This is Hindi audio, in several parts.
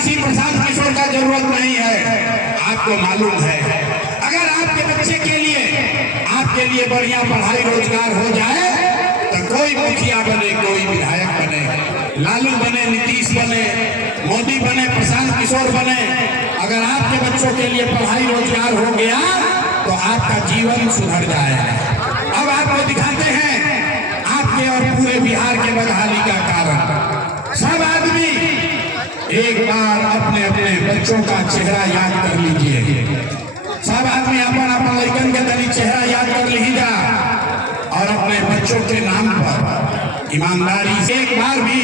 किसी प्रशांत किशोर का जरूरत नहीं है। आपको मालूम है अगर आपके बच्चे के लिए बढ़िया पढ़ाई रोजगार हो जाए तो कोई मुखिया बने, कोई विधायक बने, लालू बने, नीतीश बने, मोदी बने, प्रशांत किशोर बने, अगर आपके बच्चों के लिए पढ़ाई रोजगार हो गया तो आपका जीवन सुधर जाएगा। अब आपको दिखाते हैं आपके और पूरे बिहार के बदहाली का कारण। सब आदमी एक बार अपने अपने बच्चों का चेहरा याद कर लीजिए। सब आदमी अपन अपन लड़कन के तनी चेहरा याद कर लीजिए और अपने बच्चों के नाम पर ईमानदारी से एक बार भी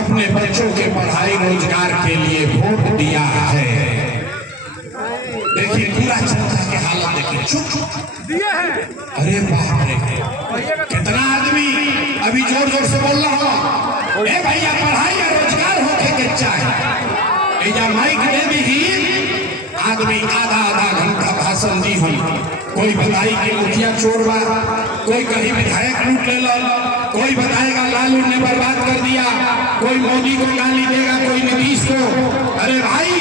अपने बच्चों के पढ़ाई रोजगार के लिए वोट दिया है। देखिए पूरा जनता की हालत देखिए, चुप दिया है। अरे बाप रे, कितना आदमी अभी जोर जोर से बोल रहा हो, ए भैया पढ़ाई या रोजगार होके के चाहे माइक दे दी, आदमी आधा आधा घंटा भाषण दी हुई। कोई बताई कि मुखिया चोर बा, कोई कहीं विधायक लूट ले लो, कोई बताएगा लालू ने बर्बाद कर दिया, कोई मोदी को गाली देगा, कोई नीतीश को। अरे भाई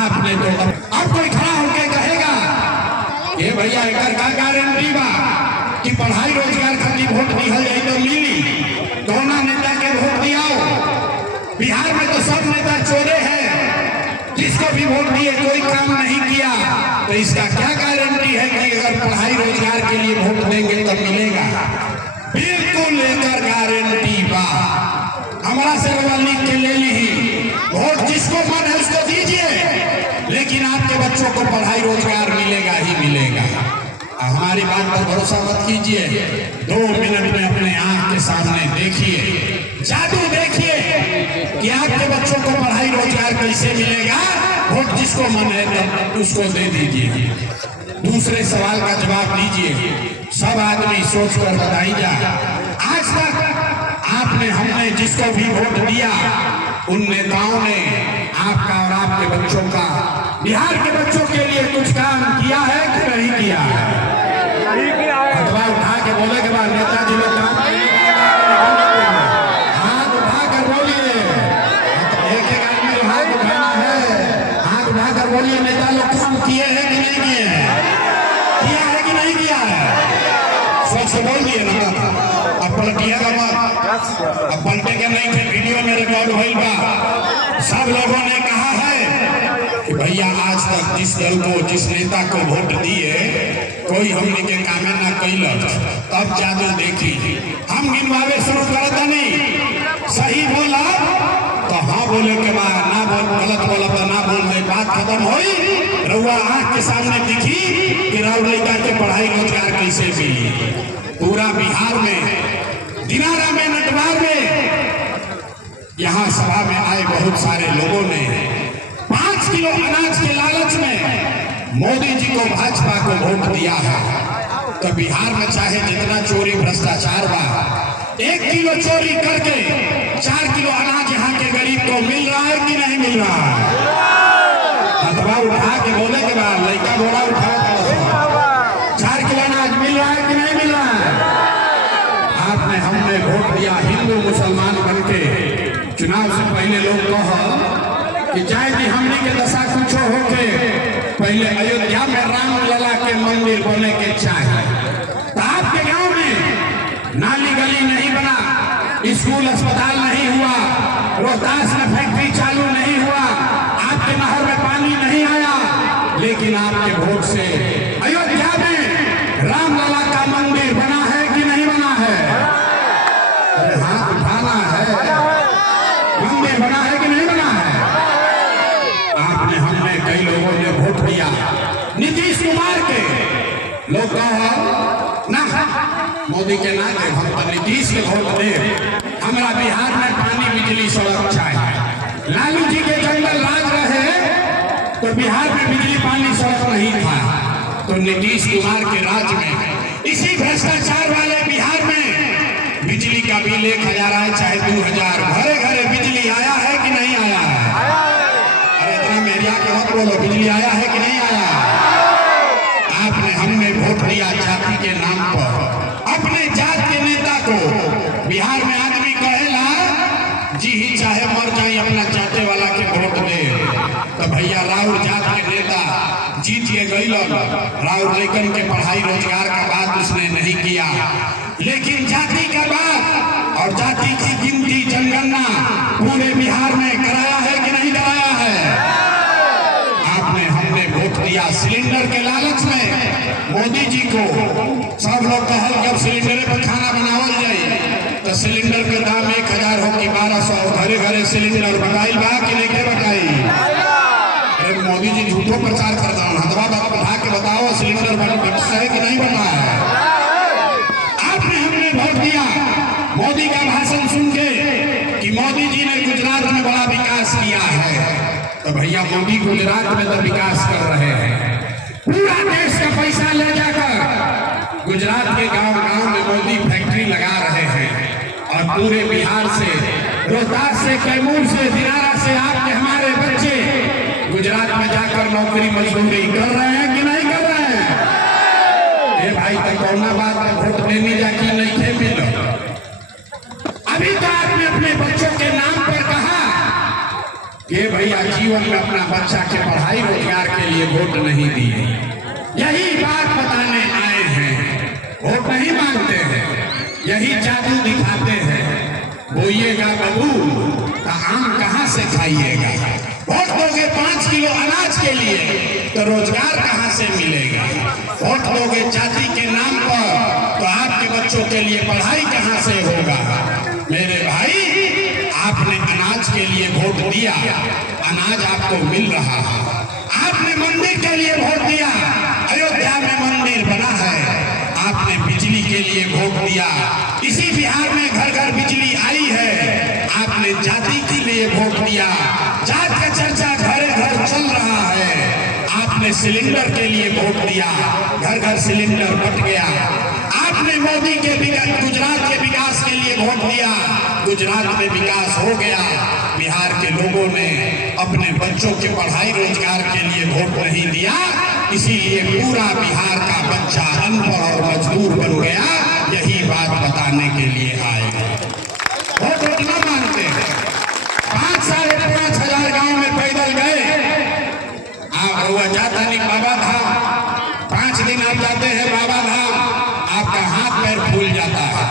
आपने तो अब कोई खड़ा होकर कहेगा ये भैया एक का गारंटी बा कि पढ़ाई रोजगार खातिर वोट दिहल जाए तो मिली। कौना नेता के वोट दियाओ? बिहार में तो सब नेता चोरे हैं, जिसको भी वोट दिए कोई काम नहीं किया, तो इसका क्या गारंटी है कि अगर पढ़ाई रोजगार के लिए वोट देंगे तो मिलेगा? बिल्कुल लेकर गारंटी बा। हमारा से लिख के ले ली, वोट जिसको मन है उसको दीजिए, लेकिन आपके बच्चों को पढ़ाई रोजगार मिलेगा ही मिलेगा। हमारी बात पर भरोसा मत कीजिए, 2 मिनट में अपने आंख के सामने देखिए, जादू देखिए कि आपके बच्चों को पढ़ाई रोजगार कैसे मिलेगा। वोट जिसको मन है तो उसको दे दीजिए। दूसरे सवाल का जवाब दीजिए। सब आदमी सोच कर बताइए, आज तक आपने हमने जिसको भी वोट दिया उन नेताओं ने आपका और आपके बच्चों का, बिहार के बच्चों के लिए कुछ काम किया है कि नहीं किया है? हाथ उठा के बोले के बाद नेताजी लोग काम हाथ उठा कर बोलिए। एक एक आदमी को हाथ उठाना है, हाथ उठा कर बोलिए नेता लोग काम किए हैं कि नहीं किए हैं? किया है कि नहीं किया है? सच से बोल दिए ना, अब पलटिएगा मत। अब पलटे के नहीं थे, वीडियो में रिकॉर्ड हुई बा। सब लोगों ने कहा है कि भैया आज तक जिस दल को, जिस नेता को वोट दिए कोई हमने के कामे ना कैलक, तब जादू देखी। हम गिनवावे शुरू करता नहीं, सही बोला तो हाँ बोले के बाद, ना बोल गलत बोला तो ना बोल दे, बात खत्म हुई। रउआ आँख के सामने दिखी कि राउर लड़का के पढ़ाई रोजगार कैसे मिली। पूरा बिहार में, दिनारा में, नटवार में, यहाँ सभा में आए बहुत सारे लोगों ने 5 किलो अनाज के लालच में मोदी जी को, भाजपा को वोट दिया है। तो बिहार में चाहे जितना चोरी भ्रष्टाचार बा, 1 किलो चोरी करके 4 किलो अनाज यहाँ के गरीब को मिल रहा है कि नहीं मिल रहा है? हथवा उठा के बोले के बाद लड़का बोला उठा 4 किलो अनाज मिल रहा है कि नहीं मिल रहा है? आपने हमने वोट दिया हिंदू मुसलमान बनके। चुनाव से पहले लोग कहो कि चाहे भी हमने के दशा कुछ होके पहले अयोध्या में राम लला के मंदिर बने के चाहे, तो आपके गांव में नाली गली नहीं बना, स्कूल अस्पताल नहीं हुआ, रोहतास में फैक्ट्री चालू नहीं हुआ, आपके नहर में पानी नहीं आया, लेकिन आपके वोट से अयोध्या में राम लला का मंदिर बना है कि नहीं बना है? अरे हाथ उठाना है, मंदिर बना है कि नहीं बना है? आपने हमने कई लोगों ने वोट दिया नीतीश कुमार के, लोग कहा ना मोदी के ना दे, हम तो नीतीश के वोट दे। हमारा बिहार में पानी, बिजली, सड़क चाहिए। लालू जी के जंगल राज रहे तो बिहार में बिजली, पानी, सड़क नहीं था, तो नीतीश कुमार के राज में, इसी भ्रष्टाचार वाले बिहार में बिजली का बिल 1000 आए चाहे 2000, घरे घरे बिजली आया है कि नहीं आया है? अरे इतना मेरिया के मत बोलो, बिजली आया है कि नहीं आया? आपने हमने वोट दिया जाति के नाम पर, अपने जात के नेता को। बिहार में आदमी कहेला जी ही चाहे मर जाए अपना चाहते वाला के वोट दे, के गई राउर लेकिन के पढ़ाई रोजगार का बात उसने नहीं किया, लेकिन जाति का बात और जाति की गिनती जनगणना पूरे बिहार में कराया है कि नहीं कराया है? आपने हमने वोट दिया सिलेंडर के लालच में मोदी जी को। सब लोग कहल जब सिलेंडर पर खाना बनावल जाए तो सिलेंडर का दाम 1000 हो कि 1200, घरे घरे सिलेंडर बताई बा कि नहीं के बताई? अरे मोदी जी झूठो प्रचार करता हूँ, हथवा उठा के बताओ सिलेंडर बनता है कि नहीं बनता है? आपने हमने वोट दिया मोदी का भाषण सुन के कि मोदी जी ने गुजरात में बड़ा विकास किया है, तो भैया मोदी गुजरात में तो विकास कर रहे हैं। पूरा देश का पैसा ले जाकर गुजरात के गांव-गांव में मोदी फैक्ट्री लगा रहे हैं और पूरे बिहार से, रोहतास से, कैमूर से, दिनारा से आपके हमारे बच्चे गुजरात में जाकर नौकरी मजदूरी कर रहे हैं कि नहीं कर रहे हैं? ए भाई तो कौना बात में वोट देने जाके नहीं थे मिलो। अभी तो आपने अपने बच्चों के नाम पर कहा कि भैया जीवन में अपना बच्चा के पढ़ाई रोजगार के लिए वोट नहीं दिए। यही बात बताने आए हैं, वोट नहीं मांगते हैं, यही जादू दिखाते हैं। बोइएगा बबूल तो आम कहाँ से खाइएगा? वोट दोगे 5 किलो अनाज के लिए तो रोजगार कहाँ से मिलेगा? वोट दोगे जाति के नाम पर तो आपके बच्चों के लिए पढ़ाई कहाँ से होगा? मेरे भाई आपने अनाज के लिए वोट दिया, अनाज आपको मिल रहा है। आपने मंदिर के लिए वोट दिया, अयोध्या में मंदिर बना है। आपने बिजली के लिए वोट दिया, इसी बिहार में घर घर बिजली आई है। आपने जाति के लिए वोट दिया, जात का चर्चा घरे घर चल रहा है। आपने सिलेंडर के लिए वोट दिया, घर घर सिलेंडर बट गया। आपने मोदी के गुजरात के विकास के लिए वोट दिया, गुजरात में विकास हो गया। बिहार के लोगों ने अपने बच्चों के पढ़ाई रोजगार के लिए वोट नहीं दिया, इसीलिए पूरा बिहार का बच्चा अनपढ़ और मजदूर बन गया। यही बात बताने के लिए आए। वोट न मानते हैं। 5 साढ़े 5 हजार गाँव में पैदल गए। आप जाता नहीं बाबा धाम, 5 दिन आप जाते हैं बाबा धाम, आपका हाथ पैर फूल जाता है।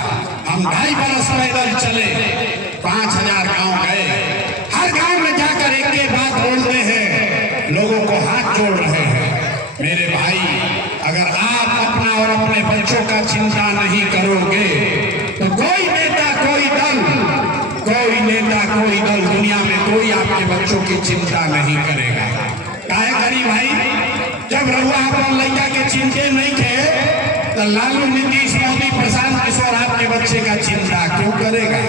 हम 2.5 बरस पैदल चले, 5000 गांव गए। हर गांव में जाकर एक बात बोलते हैं, लोगों को हाथ जोड़ रहे हैं। मेरे भाई, अगर आप अपना और अपने बच्चों का चिंता नहीं करोगे तो कोई नेता कोई दल दुनिया में कोई आपके बच्चों की चिंता नहीं करेगा। काहे करी भाई? जब रहुआ अपन लैया के चिंते नहीं थे तो लालू, नीतीश, मोदी, प्रशांत किशोर आपके बच्चे का चिंता क्यों करेगा?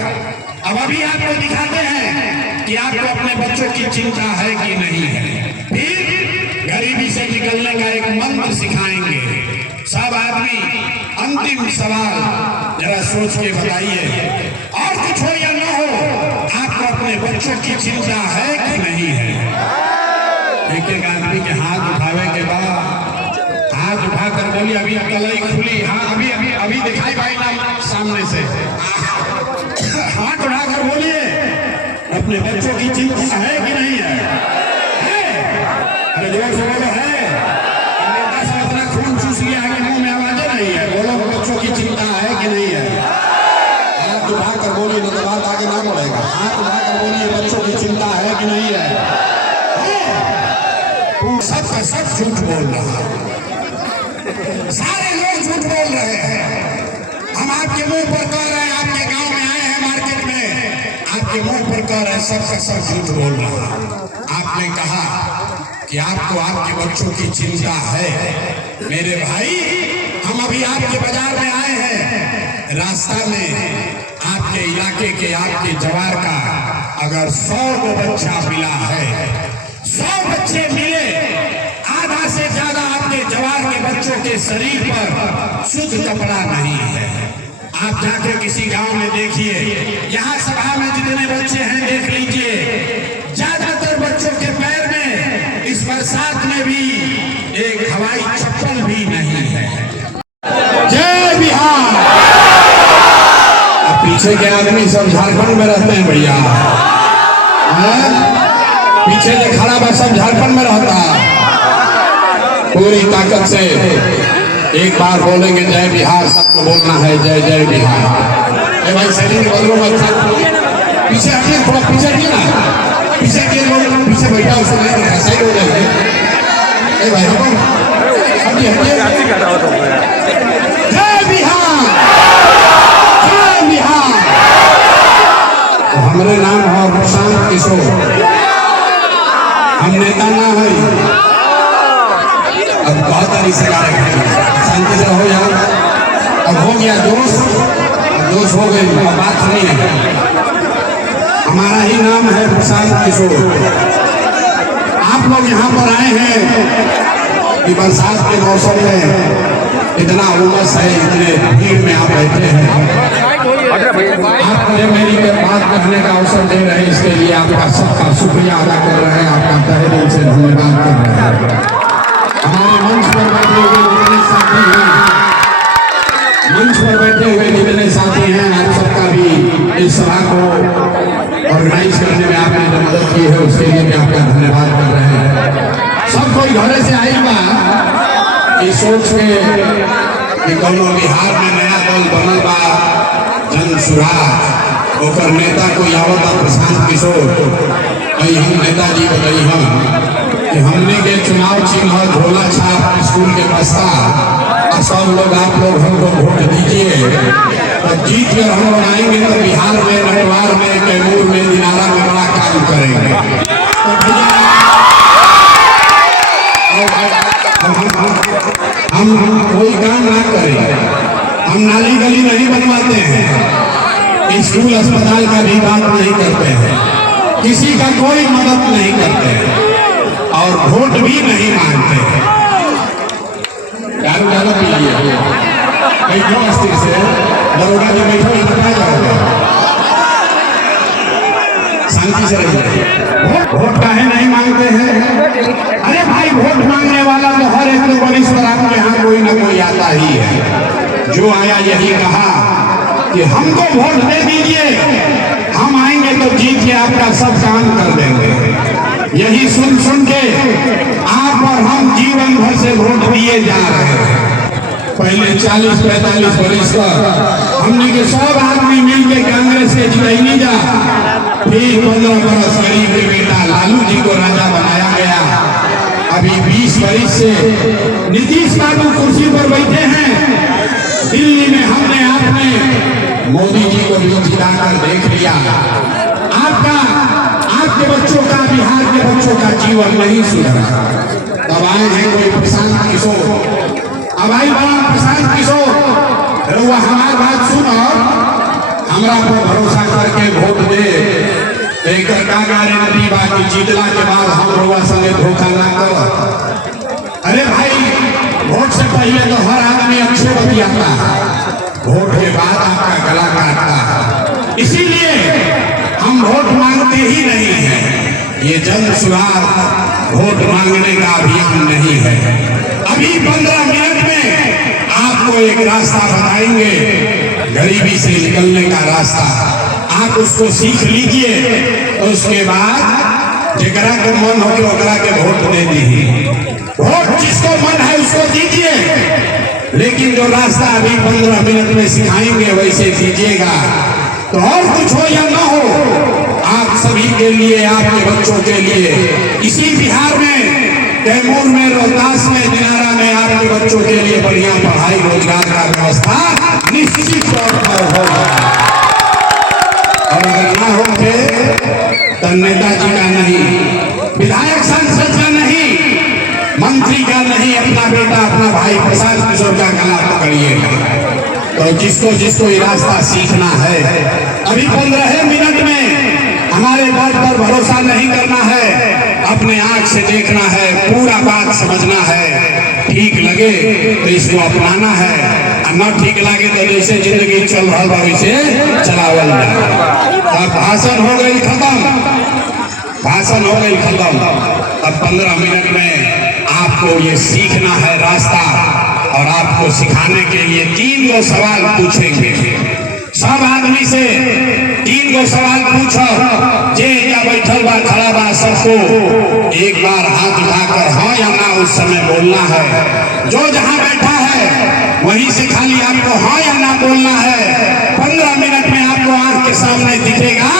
अब अभी आपको दिखाते हैं कि आपको अपने बच्चों की चिंता है कि नहीं है। फिर गरीबी से निकलने का एक मंत्र सिखाएंगे। सब आदमी अंतिम सवाल जरा सोच के बताइए, और कुछ हो या ना हो, आपको अपने बच्चों की चिंता है कि नहीं है? एक आदमी के हाथ उठावे के बाद हाथ उठाकर बोली, अभी कलाई खुली। हाँ, अभी दिखाई भाई ना सामने से। हाथ उठाकर बोलिए, अपने बच्चों की चिंता है कि नहीं है? अरे जोर से बोलो, है? नेता से इतना खून चूस लिया है कि मुंह में आवाजें नहीं है। बोलो, बच्चों की चिंता है कि नहीं है? हाथ उठाकर बोलिए, नहीं तो बात आगे ना बढ़ेगा। हाथ उठाकर बोलिए, बच्चों की चिंता है कि नहीं है? सब का सब झूठ बोल रहा है, सारे लोग झूठ बोल रहे हैं। हम आपके मुंह पर कह रहे हैं, आपके गांव में आए हैं मार्केट में, आपके मुंह पर कह रहे हैं, सब का सब झूठ बोल रहा है। आपने कहा कि आपको आपके बच्चों की चिंता है। मेरे भाई, हम अभी आपके बाजार में आए हैं, रास्ता में आपके इलाके के आपके जवार का अगर 100 को बच्चा मिला है, 100 बच्चे मिले, आधा से ज्यादा आपके जवार के बच्चों के शरीर पर शुद्ध कपड़ा नहीं है। आप जाके किसी गांव में देखिए, यहाँ सभा में जितने बच्चे हैं देख लीजिए, ज्यादातर बच्चों के पैर में इस बरसात में भी एक हवाई चप्पल भी नहीं है। जय बिहार। पीछे के आदमी सब झारखंड में रहते हैं भैया, पीछे जो खड़ा बा सब झारखंड में रहता है। पूरी ताकत से एक बार बोलेंगे जय बिहार, सबको बोलना है जय जय बिहार। ए भाई शरीर बदलो मत, पीछे हटिए, थोड़ा पीछे हटिए ना, पीछे के लोग पीछे बैठा उसको नहीं सही हो जाएंगे। ए भाई हटिए हटिए, जय बिहार जय बिहार। तो हमारे नाम है प्रशांत किशोर, हम नेता ना है। अब बहुत तारीख से शांति से रहो यार, अब हो गया दोष हो गई, बात नहीं है। हमारा ही नाम है प्रशांत किशोर। आप लोग यहाँ पर आए हैं कि बरसात के मौसम में इतना उमस है, इतने भीड़ में आप बैठे हैं। आप मुझे मेरी बात करने का अवसर दे रहे हैं, इसके लिए आपका सबका शुक्रिया अदा कर रहे हैं, आपका तहे दिल से धन्यवाद कर रहे हैं। हमारे मंच पर बैठे हुए जितने साथी हैं, मंच पर बैठे हुए जितने साथी हैं, आप सबका भी इस सभा को ऑर्गेनाइज करने में आपने जो मदद की है उसके लिए भी आपका धन्यवाद कर रहे हैं। सब कोई घरे से आएगा ये सोच के कि कौनो बिहार में नया दल बनल बा, जन सुराज ओकर नेता को आवता प्रशांत किशोर। कहीं हम नेताजी बताई हम कि हमने के चुनाव चिन्ह झोला छाप स्कूल के प्रस्ताव, सब लोग आप लोग हमको वोट दीजिए और जीत कर हम लोग आएंगे तो बिहार में, नटवार में, कैमूर में, दिनारा में बड़ा काम करेंगे। हम कोई काम ना करें, हम नाली गली नहीं बनवाते हैं, स्कूल अस्पताल का भी बात नहीं करते हैं, किसी का कोई मदद नहीं करते हैं और वोट भी नहीं मांगते हैं। दारू ज्यादा पीजिए, बैठो अस्थिर से, दरोगा जी बैठो, इतना जाओगे, शांति से रहिए। वोट काहे नहीं मांगते हैं? अरे भाई वोट मांगने वाला तो हर एक बनेश्वर आपके यहाँ कोई ना कोई आता ही है। जो आया यही कहा कि हमको वोट दे दीजिए, हम आएंगे तो जीत के आपका सब काम कर देंगे। यही सुन के आप और हम जीवन भर से वोट दिए जा रहे हैं। पहले 40-45 वर्ष तक हमने के सब आदमी मिलकर कांग्रेस के जितैनी जा, फिर 15 बरस गरीब के बेटा लालू जी को राजा बनाया गया। अभी 20 वर्ष से नीतीश बाबू कुर्सी पर बैठे हैं। दिल्ली में हमने आपने मोदी जी को भी जिताकर देख लिया। आपके बच्चों का, बिहार के बच्चों का जीवन नहीं सुधरा। तब आए हैं कोई प्रशांत किशोर, अब आई बड़ा प्रशांत किशोर, रउआ हमारी बात सुनो, हमरा पर भरोसा करके वोट दे। एक का गारंटी बाकी जीतला के बाद हम रउआ संगे धोखा ना कर। अरे भाई वोट से पहले तो हर आदमी अच्छे बतियाता, वोट के बाद आपका गला काटता। इसीलिए हम वोट मांगते ही नहीं है। ये जन सुराज वोट मांगने का अभियान नहीं है। अभी 15 मिनट में आपको एक रास्ता बताएंगे, गरीबी से निकलने का रास्ता। आप उसको सीख लीजिए, उसके बाद जगरा के मन हो के ओकरा के वोट दे दीजिए। वोट जिसको मन है उसको दीजिए, लेकिन जो रास्ता अभी 15 मिनट में सिखाएंगे वैसे दीजिएगा। तो और कुछ हो या ना हो, आप सभी के लिए, आपके बच्चों के लिए, इसी बिहार में, कैमूर में, रोहतास में, दिनारा में आपके बच्चों के लिए बढ़िया पढ़ाई रोजगार का व्यवस्था निश्चित तौर पर होगा। और अगर ना होंगे तो नेताजी का नहीं, विधायक सांसद का नहीं, मंत्री का नहीं, अपना बेटा, अपना भाई प्रशांत किशोर का गला पकड़िएगा। तो जिसको जिसको ये रास्ता सीखना है, अभी 15 मिनट में हमारे बात पर भरोसा नहीं करना है, अपने आंख से देखना है, पूरा बात समझना है। ठीक लगे तो इसको अपनाना है, न ठीक लगे तो जैसे जिंदगी चल रहा है वैसे चलावल जाए। अब भाषण हो गई खत्म, भाषण हो गई खत्म। अब 15 मिनट में आपको ये सीखना है रास्ता, और आपको सिखाने के लिए 3 सवाल पूछेंगे। सब आदमी से 3 गो सवाल पूछो, जे या बैठल बा खड़ा बा सबको एक बार हाथ उठाकर हाँ या ना उस समय बोलना है। जो जहां बैठा है वहीं से खाली आपको हाँ या ना बोलना है। 15 मिनट में आपको आंख के सामने दिखेगा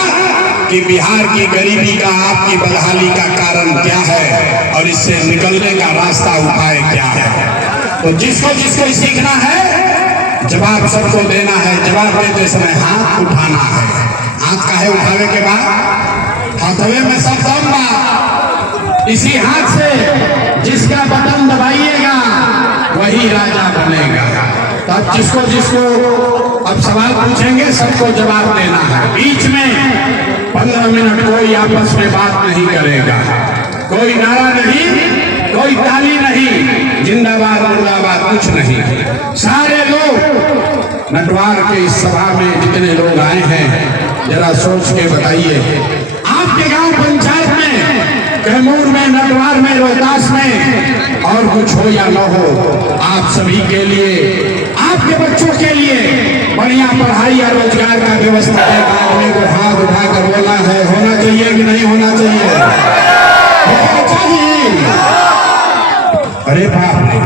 कि बिहार की गरीबी का, आपकी बदहाली का कारण क्या है और इससे निकलने का रास्ता उपाय क्या है। तो जिसको जिसको सीखना है जवाब सबको देना है। जवाब देते समय हाथ उठाना है। हाथ काहे उठावे के बाद हाथवे में सब दम बा। इसी हाथ से जिसका बटन दबाइएगा वही राजा बनेगा। तो अब जिसको जिसको अब सवाल पूछेंगे सबको जवाब देना है। बीच में 15 मिनट कोई आपस में बात नहीं करेगा, कोई नारा नहीं, कोई ताली नहीं, जिंदाबाद मुर्दाबाद कुछ नहीं। सारे लोग नटवार के इस सभा में जितने लोग आए हैं जरा सोच के बताइए, आपके गांव पंचायत में, कैमूर में, नटवार में, रोहतास में और कुछ हो या न हो, आप सभी के लिए, आपके बच्चों के लिए बढ़िया पढ़ाई या रोजगार का व्यवस्था है। आदमी को हाथ उठाकर बोलना है, होना चाहिए कि नहीं होना चाहिए? होना चाहिए। अरे बाप रे,